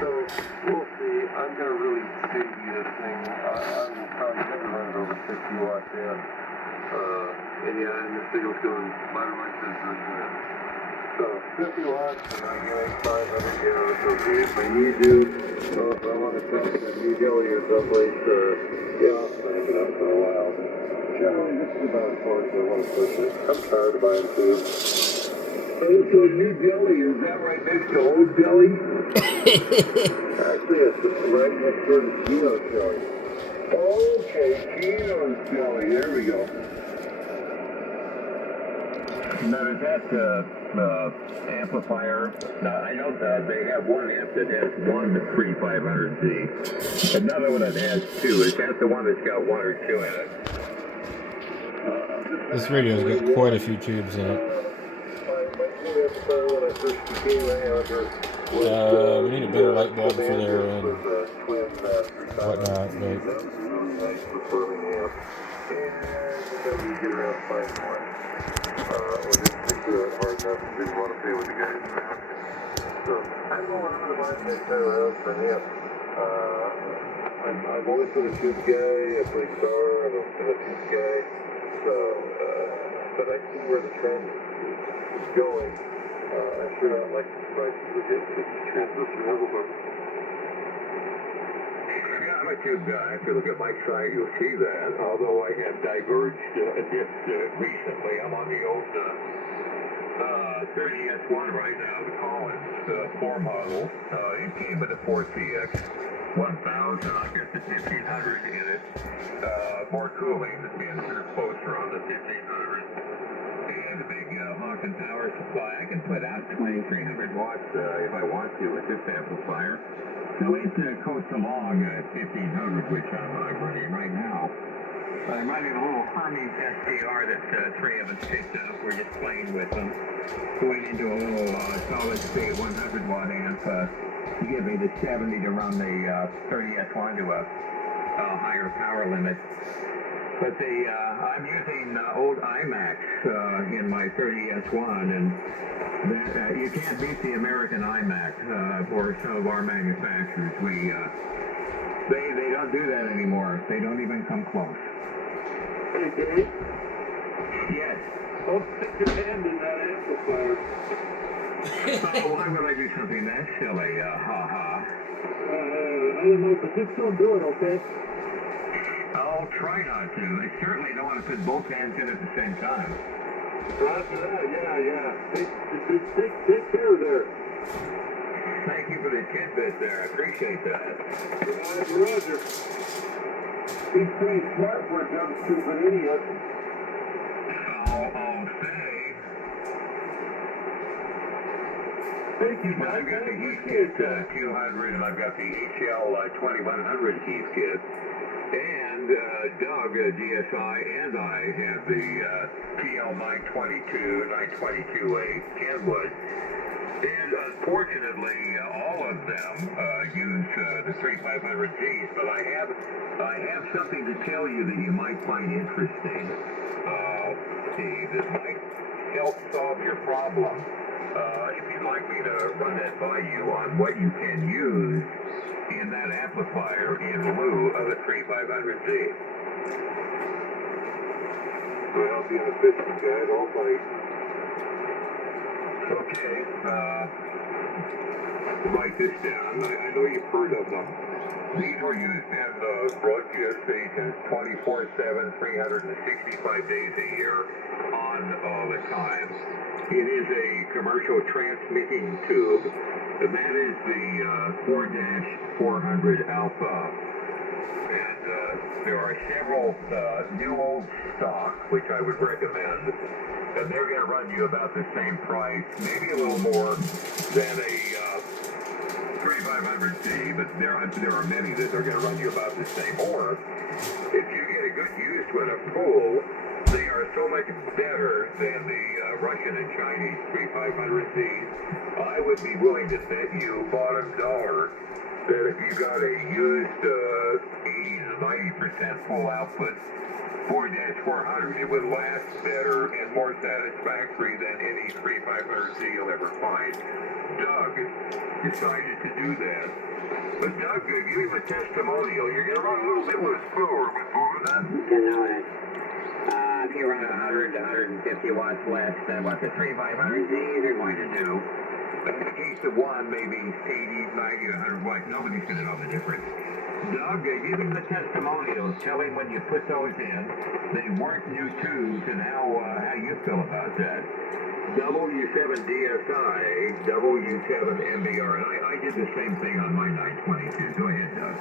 So we'll see. I'm going to really baby this thing. I will probably never run it over 60 watts amp. And yeah, and the signal's going by my sensor. So 50 watts, and I get 500 gallons. So if I need to, if I want to test a New Delhi or someplace, yeah, I'll crank it up for a while. Generally, this is about as far as I want to push it. I'm tired of buying tubes. Oh, so New Delhi, is that right next to Old Delhi? Actually, it's right next door to Gino's Deli. Okay, Gino's Deli, there we go. Now, is that amplifier? Now, I know that they have one amp that has one 3500Z. Another one that has two. Is that the one that's got one or two in it? This radio's got quite a few tubes in it. We need a better light bulb for there and whatnot, but I've always been a tube guy, I play guitar, I'm a tube guy, so, but I see where the trend is going. I'm sure I'd like to try to get to the transistor level, but yeah, I'm a tube guy. If you look at my chart, you'll see that. Although I have diverged just recently, I'm on the old 30S1 right now, the Collins 4 model. It came with a 4CX 1000. I got the 1500 in it. More cooling, being sort of closer on the 1500. And a big Hawkins power supply. I can put out 2300 watts if I want to with this amplifier. So it coats along 1500, which I'm running right now. I'm running a little Hermes SDR that three of us picked up. We're just playing with them. Going into a little solid state 100 watt amp to give me the 70 to run the 30S1 to a higher power limit. But I'm using old iMacs in my 30S1, and you can't beat the American iMac or some of our manufacturers. They don't do that anymore. They don't even come close. Okay. Yes. Don't stick your hand in that amplifier. Why would I do something that silly? I don't know, but just don't do it, okay? I'll try not to. I certainly don't want to put both hands in at the same time. Roger that, yeah. Take care there. Thank you for the tidbit there. I appreciate that. Roger. He's pretty smart for a dumb, stupid idiot. I'll say. Thank you, Mike. I've got the Heathkit 200 and I've got the HL 2100 Heathkit. And Doug, DSI, and I have the PL 922, 922A Kenwood. And unfortunately, all of them use the 3500Ds, but I have something to tell you that you might find interesting. That might help solve your problem. If you'd like me to run that by you on what you can use in that amplifier in lieu of a 3500Z. Well, being a fishing guide, I'll bite. Okay, write this down. I know you've heard of them. These are used in broadcast stations 24/7, 365 days a year, on all the time. It is a commercial transmitting tube. And that is the 4-400 Alpha. And there are several new old stock, which I would recommend. And they're going to run you about the same price, maybe a little more than a 3500C, but there are many that are going to run you about the same. Or, if you get a good use with a pool, they are so much better than the Russian and Chinese 3500Cs. I would be willing to bet you bottom dollar that if you got a used 80s, 90% 98% full output 4-400, it would last better and more satisfactory than any 3500Z you'll ever find. Doug decided to do that. But Doug, give him a testimonial. You're going to run a little bit with slower with that. If you run 100 to 150 watts less than what the 3500Z are going to do. But in the case of one, maybe 80, 90, 100 watts, nobody's going to know the difference. Doug, give him the testimonials. Tell him when you put those in, they work new tubes, and how you feel about that. W7DSI, W7MBR, and I did the same thing on my 922. Go ahead, Doug.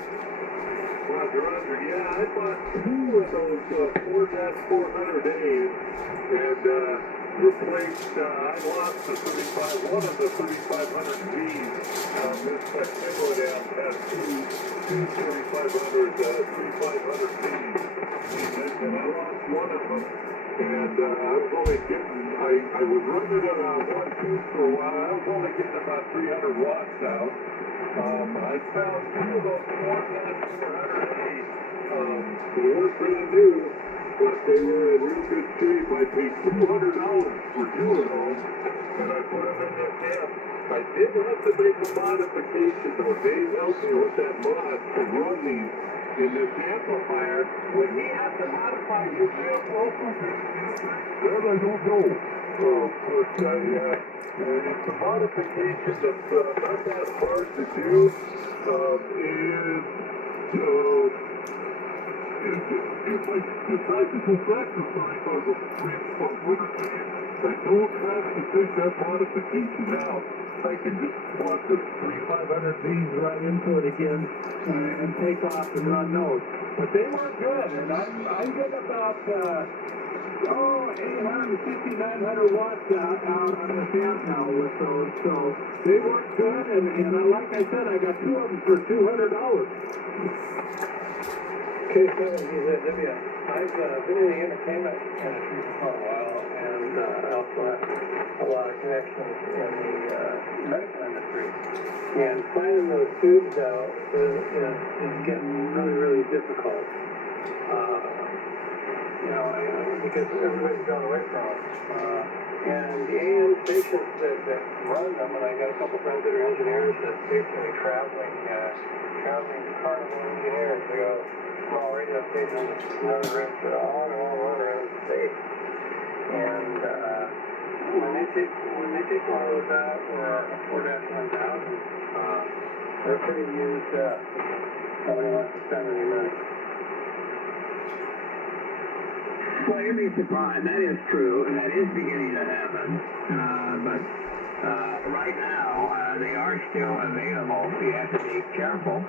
Roger. Yeah, I bought two of those 4-400As and replaced, I lost the one of the 3500Vs. This Timberland has two 3500, 3500Vs. And I lost one of them. And I was only getting, I was running it on one tube for a while. I was only getting about 300 watts out. I found two of those 4-400As. They weren't brand new, but they were in real good shape. I paid $200 for two of those, and I put them in this amp. I did have to make a modification, though. Dave helped me with that mod to run these in this amplifier. When he has to modify his amp also, well, I don't know. But it's a modification that's not that hard to do. If I decide to go back to 3500, I don't have to take that modification out. I can just plug the 3500Vs right into it again and take off and run those. But they were good, and I get about 850, 900 watts out on this amp now with those. So they work good, and like I said, I got two of them for $200. K7, he's at Libya. I've been in the entertainment industry for a while, and also have a lot of connections in the medical industry. And finding those tubes out is getting really, really difficult. Because everybody's gone away from them. And the AM stations that run them, and I got a couple friends that are engineers that basically traveling to Carnival engineers. They go small radio stations, another rest all around the state. And when they take one of those out, or a 4-1000, they're pretty used up. Nobody wants to spend any money. Well, you'd be surprised. That is true, and that is beginning to happen. But right now, they are still available. You have to be careful.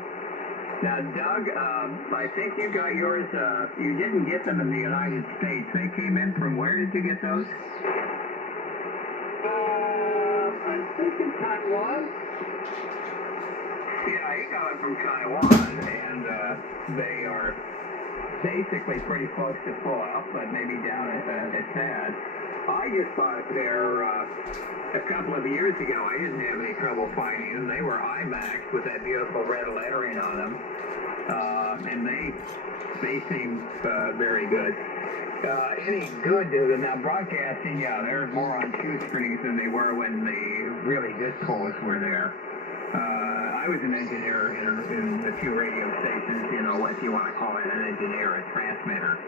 Now, Doug, I think you got yours, you didn't get them in the United States. They came in from where did you get those? I think in Taiwan. Yeah, he got it from Taiwan, and they are basically pretty close to full output, maybe down a tad. I just bought a pair a couple of years ago. I didn't have any trouble finding them. They were IMAX with that beautiful red lettering on them, and they seem very good. Any good? Now broadcasting, yeah, they're more on shoestrings than they were when the really good pulls were there. I was an engineer in a few radio stations, you know, if you want to call it an engineer, a transmitter,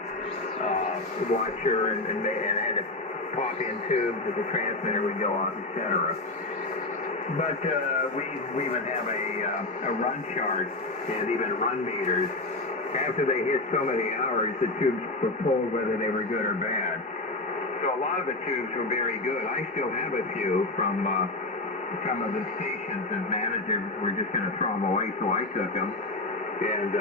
watcher, and had to pop in tubes as the transmitter would go off, etc. But we would have a run chart and even run meters. After they hit so many hours, the tubes were pulled whether they were good or bad. So a lot of the tubes were very good. I still have a few from some of the stations, and managers were just going to throw them away, so I took them. And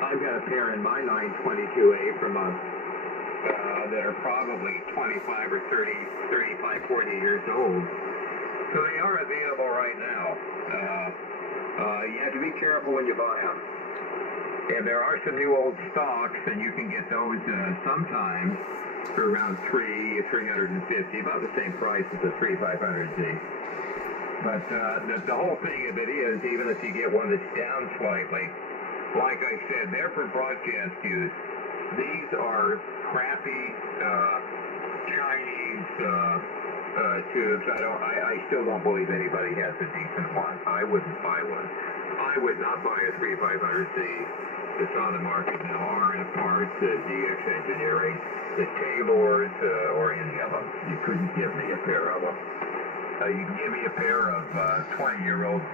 I've got a pair in my 922A from that are probably 25 or 30, 35, 40 years old. So they are available right now. You have to be careful when you buy them. And there are some new old stocks, and you can get those sometimes for around $350, about the same price as the 3500Z. But the whole thing of it is, even if you get one that's down slightly, like I said, they're for broadcast use. These are crappy Chinese tubes. I still don't believe anybody has a decent one. I wouldn't buy one. I would not buy a 3500C that's on the market now. RF Parts, DX Engineering, the Taylors, or any of them. You couldn't give me a pair of them. You can give me a pair of 20-year-olds.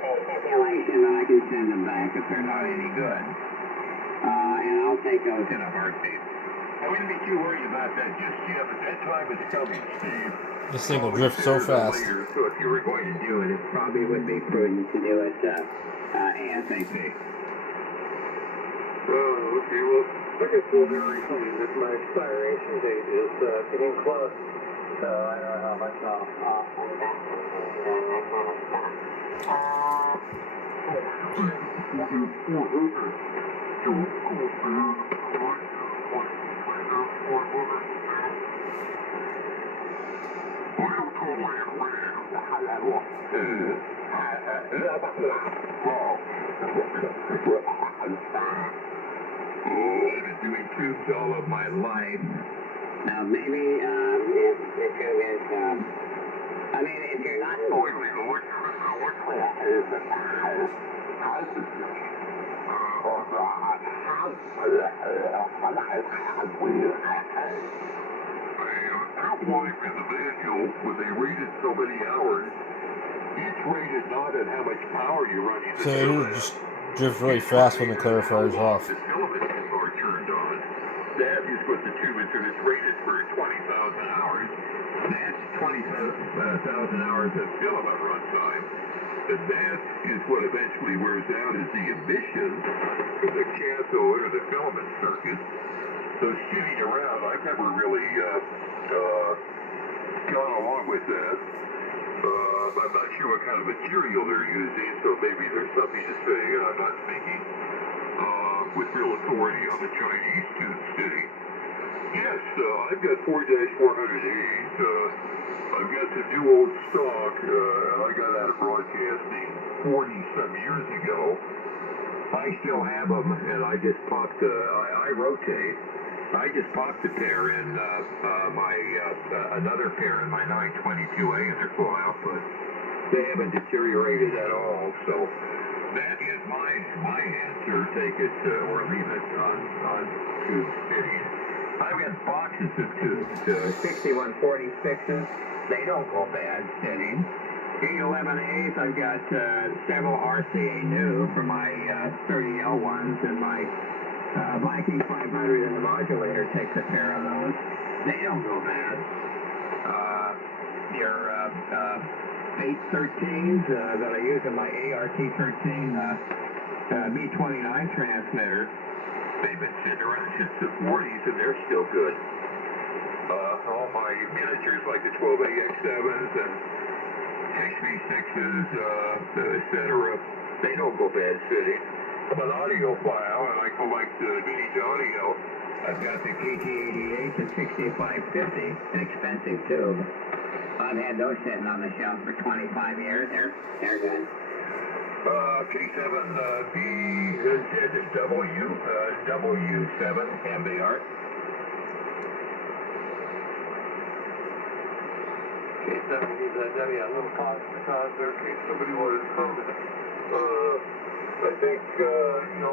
Stipulation that I can send them back if they're not any good. And I'll take those in a heartbeat. I wouldn't be too worried about that just yet, but that time is coming, Steve. This thing will drift so fast. Later, so if you were going to do it, it Probably would be prudent to do it ASAP. Oh, okay, well, like I told you recently, that my expiration date is getting close. So I don't know how much I've been doing tubes all of my life. Now, maybe if the tube is, I mean, if you're not Outline in the manual when they rated so many hours. Each rate is not at how much power you're running. So it'll just drift really fast when the clarifier's off. The filaments are turned on. That is what the tube is, and it's rated for 20,000 hours. That's 20,000 hours of filament runtime. And that is what eventually wears out is the emission from the cathode or the filament circuit. So shooting around, I've never really gone along with that. I'm not sure what kind of material they're using, so maybe there's something to say, and I'm not speaking with real authority on the Chinese tube city. Yes, I've got 4-400As. I've got the new old stock. I got out of broadcasting 40-some years ago. I still have them, and I just popped, I rotate. I just popped a pair in another pair in my 922A in their full output. They haven't deteriorated at all, so that is my answer. Take it or leave it on tube fitting. I've got boxes of tubes, 6146s. They don't go bad fitting. 811As, I've got several RCA new for my 30L1s, and my Viking 500 in the modulator takes a pair of those. They don't go bad. Your 813s that I use in my ART13 B29 transmitter, they've been sitting around since the 40s, and they're still good. All my miniatures like the 12AX7s and 6V6s, etc., they don't go bad fitting. I'm an audiophile, and I collect vintage audio. I've got the KT88 and 6550, an expensive tube. I've had those sitting on the shelf for 25 years. They're good. K7B W7 MBR. K7B a little pause there in case somebody wanted to comment. I think,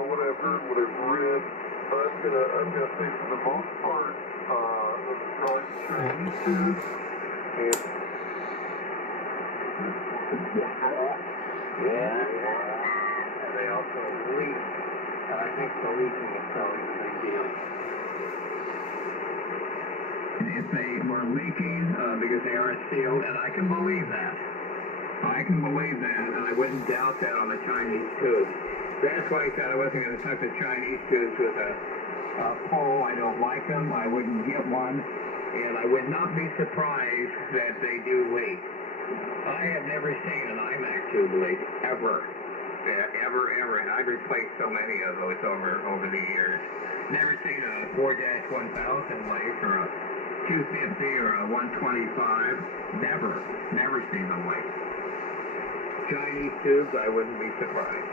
what I've heard, what I've read, I'm gonna say for the most part, I'm trying Chinese tubes, and and they also leak, and I think the leaking is probably the big deal. If they were leaking because they aren't sealed, and I can believe that. I can believe that, and I wouldn't doubt that on the Chinese tubes. That's why I said I wasn't going to touch the Chinese tubes with a pole. I don't like them. I wouldn't get one, and I would not be surprised that they do leak. I have never seen an IMAX tube leak, ever. Ever, and I've replaced so many of those over the years. Never seen a 4-1000 leak, or a 250 or a 125. Never seen them leak. Chinese tubes, I wouldn't be surprised.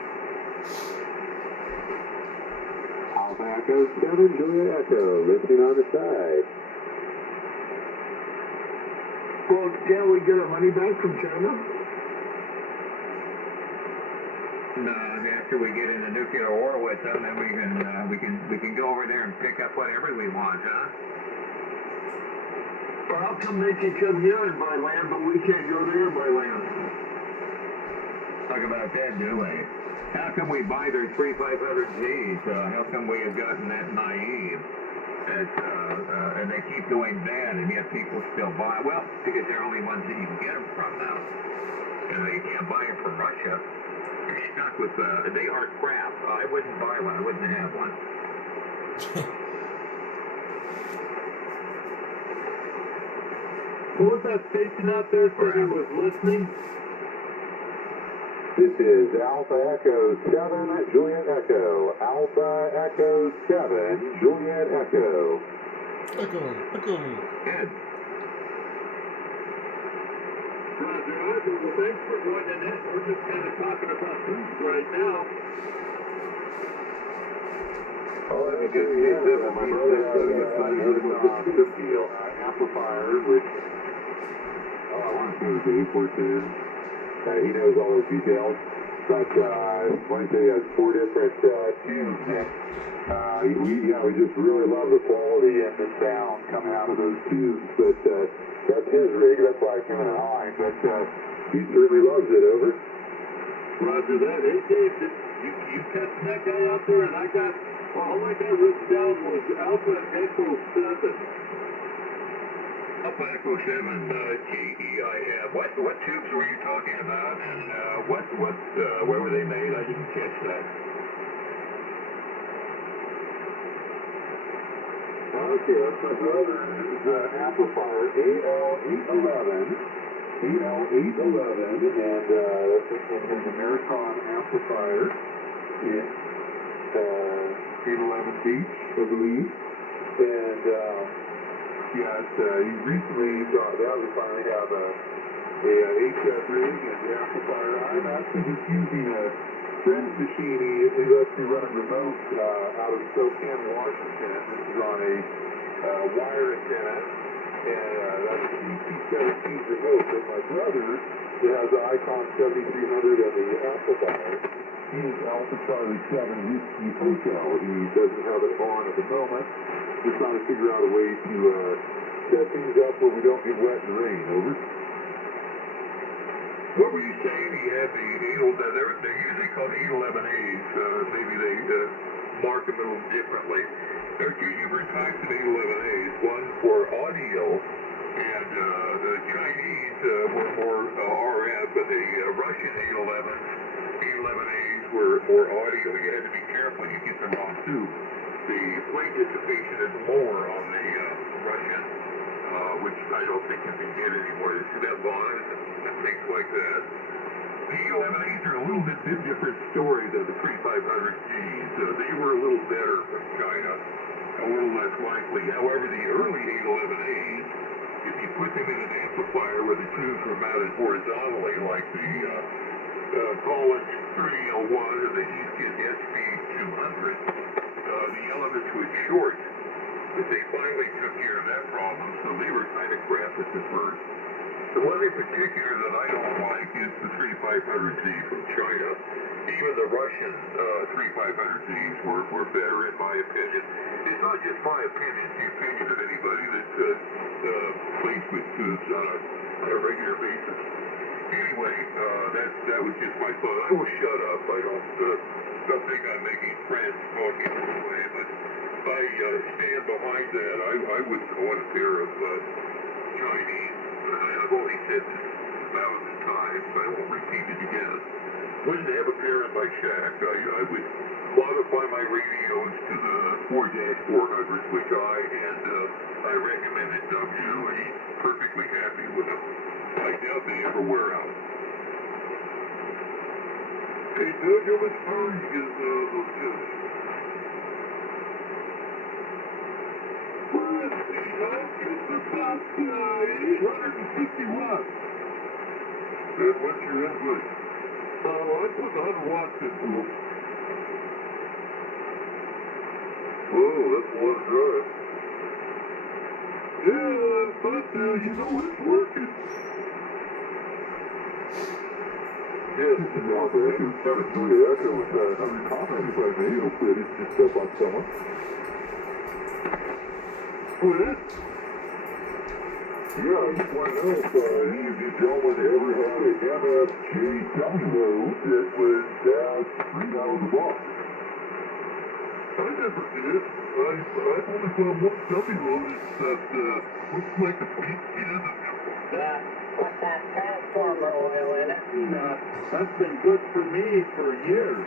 Alpha Echo 7, Juliet Echo, lifting on the side. Well, can't we get our money back from China? No, after we get into nuclear war with them, then we can go over there and pick up whatever we want, huh? Well, how come they can come here and buy land, but we can't go there and buy land? Talk about that, do we? How come we buy their 3500Zs? How come we have gotten that naive? And they keep doing bad, and yet people still buy. Well, because they're only ones that you can get them from now. And you can't buy them from Russia. You're stuck with, they are crap. I wouldn't buy one. I wouldn't have one. What was that station out there said he was listening? This is Alpha Echo 7, Juliet Echo. Alpha Echo 7, Juliet Echo. Echo. Good. Roger, Roger. Well, thanks for joining in. We're just kind of talking about food right now. Oh, let me get this. My brother has a 50 amplifier, which I want to see the 842. He knows all those details. But like I say, he has 4 different tubes. We just really love the quality and the sound coming out of those tubes. But that's his rig. That's why I came in behind. But he certainly loves it. Over. Roger that. Hey, Dave, you catch that guy out there? And I got, well, all I got written down was Alpha Echo 7. Alpha Echo 7 GE I have. What tubes were you talking about, and where were they made? I didn't catch that. Okay, that's my brother's amplifier, AL811. AL811, and an Americon amplifier. Yeah. 811 each, I believe. And yes, he recently got out. We finally have a HF rig and the amplifier. I'm actually just using a friend's machine. He lets me run remote out of Spokane, Washington. This is on a wire antenna, and that's a CP17 remote. But my brother, who has the Icon 7300 and the amplifier, he is Alpha Charlie 7 Whiskey Hotel. He doesn't have it on at the moment. Just trying to figure out a way to set things up where we don't get wet and rain. Over. What were you saying? He had the 811. They're usually called 811As. Maybe they mark them a little differently. There are 2 different types of 811As. One for audio, and the Chinese were more RF, but the Russian 811As were more audio. You had to be careful. You get the wrong tube. The weight dissipation is lower on the Russian, which I don't think you can get anymore. You see that line and things like that. The 811As are a little bit different story than the 3500Gs. They were a little better from China, a little less likely. However, the early 811As, if you put them in an amplifier where the tubes were mounted horizontally, like the Collins 3001 or the Heathkit SP200, the elements were short, but they finally took care of that problem, so they were kind of crap at the first. The one in particular that I don't like is the 3500Z from China. Even the Russian 3500Zs were better in my opinion. It's not just my opinion, it's the opinion of anybody that plays with tubes on a regular basis. Anyway, that was just my thought. I will shut up. I don't think I'm making friends talking this way, but I stand behind that. I wouldn't own a pair of Chinese. I've already said this 1,000 times. I won't repeat it again. Wouldn't have a pair in my shack. I would modify my radios to the 4-400s, which I recommended W, and he's perfectly happy with them. I doubt they ever wear out. Hey, Doug, how much power you get those kids? Well, it's about 850 watts. And what's your input? I put unwanted. Oh, that's a lot of drive. Yeah, but, it's working. Yes, now the issue is kind of through the echo with that. I mean, comment if I may, but it's just step on someone. Who is it? Yeah, I just want to know if any of you gentlemen ever had a MFJ dummy load that was free out of the box. I never did. I've only found one dummy load that looks like a paint can. Put that transformer oil in it. That's been good for me for years.